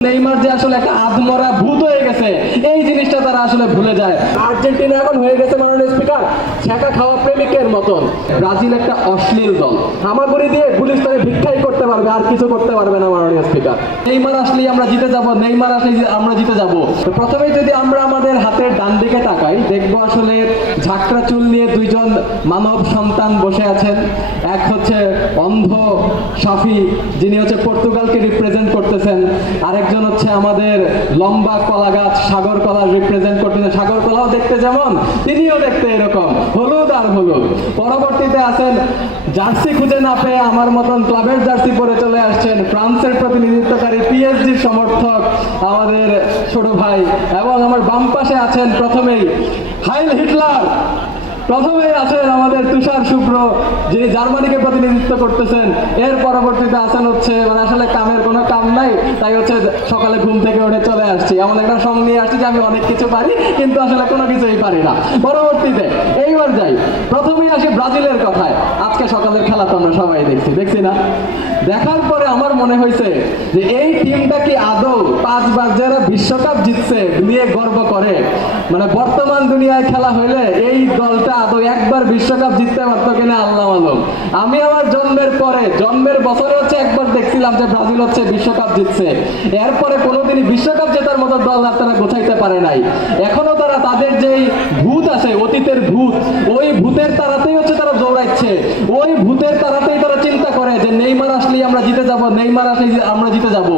Neymar যে আসলে একটা আধমরা ভূত হয়ে গেছে এই জিনিসটা তারা আসলে ভুলে যায়। আর্জেন্টিনা এখন হয়ে গেছে মাননীয় স্পিকার ছ্যাঁকা খাওয়া প্রেমিকের মতন। ব্রাজিল একটা অশ্লীল দল, হামাগুড়ি দিয়ে পুলিশ তাকে ভিক্ষাই করতে পারবে, আর কিছু করতে পারবে না মাননীয় স্পিকার। নেইমার আসলেই আমরা জিতে যাব, নেইমার আসলেই আমরা জিতে যাব। প্রথমে যদি আমরা আমাদের হাতের ডান দিকে তাকাই, দেখবো আসলে ঝাঁকড়া চুল নিয়ে দুইজন মানব সন্তান বসে আছেন। এক হচ্ছে অন্ধ শাফি, যিনি হচ্ছে পর্তুগালকে রিপ্রেজেন্ট করতেছেন। আরেকজন হচ্ছে আমাদের লম্বা কলা গাছ সাগর কলা রিপ্রেজেন্ট করতেছেন। সাগর কলাও দেখতে যেমন, তিনিও দেখতে এরকম, হলুদ আর হলুদ। পরবর্তীতে আছেন জার্সি খুঁজে না পেয়ে আমার মতন ক্লাবের জার্সি পরে চলে আসছেন ফ্রান্সের প্রতিনিধিত্বকারী পিএসজির সমর্থক আমাদের ছোট ভাই। এবং আমার বাম পাশে আছেন প্রথমেই হাইল হিটলার, প্রথমেই আছেন আমাদের তুষার শুভ্র, যিনি জার্মানিকে প্রতিনিধিত্ব করতেছেন। এর পরবর্তীতে আছেন হচ্ছে মানে আসলে কামের কোনো কাম নাই, তাই হচ্ছে সকালে ঘুম থেকে উঠে চলে আসছি, এমন একটা সঙ্গ নিয়ে আসছি যে আমি অনেক কিছু পারি কিন্তু আসলে কোনো কিছুই পারি না। পরবর্তীতে এইবার যাই, প্রথমেই আসি ব্রাজিলের কথায়। আজকে সকালের খেলা তো আমরা সবাই দেখছি না? দেখার পরে আমার মনে হয়েছে যে এই টিমটা কি আদৌ 5 বার যারা বিশ্বকাপ জিতছে নিয়ে গর্ব করে? মানে বর্তমান দুনিয়ায় খেলা হইলে এই দলটা আদৌ একবার বিশ্বকাপ জিততে পারতো কিনা আল্লাহ মালুম। আমি আমার জন্মের বছরে হচ্ছে একবার দেখছিলাম যে ব্রাজিল হচ্ছে বিশ্বকাপ জিতছে, এরপরে কোনোদিনই বিশ্বকাপ জেতার মতো দল আর তারা গোছাইতে পারে নাই। এখনো তারা তাদের যেই ভূত আছে, অতীতের ভূত, ওই ভূতের তারাতেই হচ্ছে তারা দৌড়াচ্ছে। ওই ভূতের তারাতেই তারা চিন্তা করে যে নেইমার আসলেই আমরা জিতে যাব, নেইমার আসলেই আমরা জিতে যাব।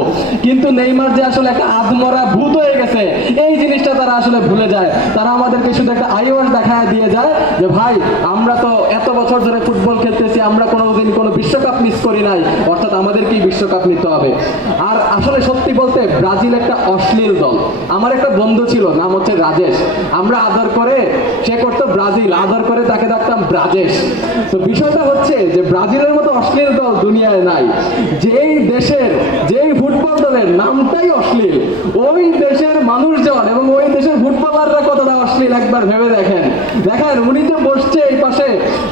কিন্তু নেইমার যে আসলে একটা আধমরা ভূত হয়ে গেছে এই জিনিসটা তারা আসলে ভুলে যায়। তারা আমাদেরকে শুধু একটা আইওয়াস দেখায় দিয়ে যায় যে ভাই আমরা তো এত বছর ধরে ফুটবল খেলতেছি, আমরা কোনোদিন কোনো বিশ্বকাপ মিস করি নাই, অর্থাৎ আমাদেরকেই বিশ্বকাপ নিতে হবে। আর আসলে সত্যি বলতে ব্রাজিল একটা অশ্লীল দল। আমার একটা বন্ধু ছিল, নাম হচ্ছে রাজেশ। আমরা আদর করে, সে করতো ব্রাজিল, আদর করে তাকে ডাকতাম ব্রাজেশ। তো বিষয়টা হচ্ছে যে ব্রাজিলের মতো অশ্লীল দল দুনিয়ায় নাই। যেই ফুটবল দলের নামটাই অশ্লীল, ওই দেশের মানুষজন এবং ওই দেশের ফুটবলাররা কতটা অশ্লীল একবার ভেবে দেখেন। উনি যে বসছে এই পাশে,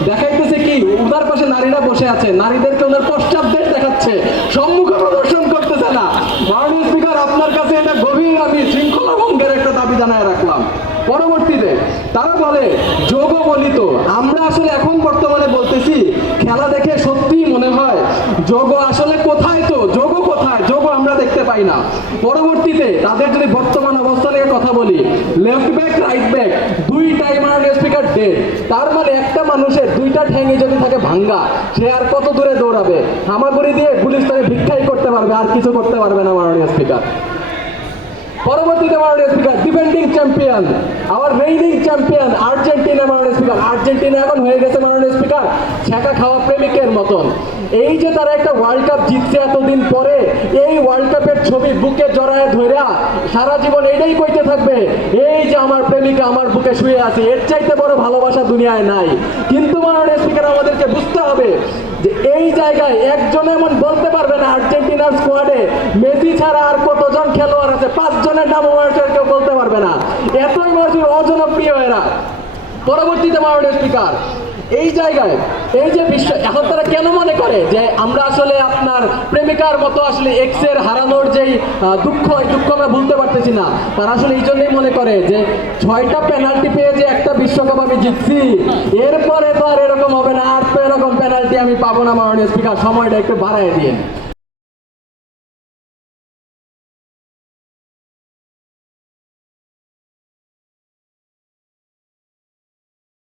দেখাইতেছে কি উনার পাশে নারীরা বসে আছে, নারীদেরকে ওনার পশ্চাৎ দেখাচ্ছে, সম্মুখে প্রদর্শন করতেছে না। মাননীয় স্পিকার, আপনার কাছে এটা গভীর আমি শৃঙ্খলা ভঙ্গের একটা দাবি জানায় রাখলাম। পরবর্তীতে তারা বলে যোগ বলিত, আমরা আসলে এখন বর্তমানে বলতেছি খেলা দেখে সত্যিই মনে হয় যোগ আসলে কোথায়, তো যোগ কোথায়, যোগ আমরা দেখতে পাই না। পরবর্তীতে তাদের যদি বর্তমান অবস্থা নিয়ে কথা বলি, লেফট ব্যাক রাইট ব্যাক দুইটাই মাননীয় স্পিকার ডেড। তার মানে একটা মানুষের দুইটা ঠ্যাঙে যদি থাকে ভাঙ্গা, সে আর কত দূরে দৌড়াবে? হামাগুড়ি দিয়ে পুলিশ তাকে ভিক্ষাই করতে পারবে, আর কিছু করতে পারবে না মাননীয় স্পিকার। পরবর্তীতে মাননীয় speaker defending champion, our reigning champion Argentina. মাননীয় স্পিকার আর্জেন্টিনা এখন হয়ে গেছে মাননীয় স্পিকার ছ্যাঁকা খাওয়া প্রেমিকের মতন। এই যে তারা একটা ওয়ার্ল্ড কাপ জিতছে এতদিন পরে, এই ওয়ার্ল্ড কাপের ছবি বুকে জড়ায় ধইরা সারা জীবন এইটাই কইতে থাকবে, এই যে আমার প্রেমিকা আমার বুকে শুয়ে আছে, এর চাইতে বড় ভালোবাসা দুনিয়ায় নাই। কিন্তু মাননীয় স্পিকার আমাদেরকে বুঝতে হবে যে এই জায়গায় একজন এমন বলতে পারবে না আর্জেন্টিনার স্কোয়াডে মেসি ছাড়া আর কতজন খেলোয়াড় আছে, 5 জনের নাম কেউ বলতে পারবে না। এতই অজনপ্রিয় এরা। পরবর্তীতে মাননীয় স্পিকার এই জায়গায় এই যে বিশ্ব এখন তারা কেন মনে করে যে আমরা আসলে আপনার প্রেমিকার মতো আসলে এক্স এর হারানোর যেই দুঃখ আমরা ভুলতে পারতেছি না, তারা আসলে এই জন্যই মনে করে যে 6টা পেনাল্টি পেয়ে যে একটা বিশ্বকাপ আমি জিতছি, এরপরে তো আর এরকম হবে না, আর তো এরকম পেনাল্টি আমি পাবো না। মাননীয় স্পিকার সময়টা একটু বাড়ায় দিন।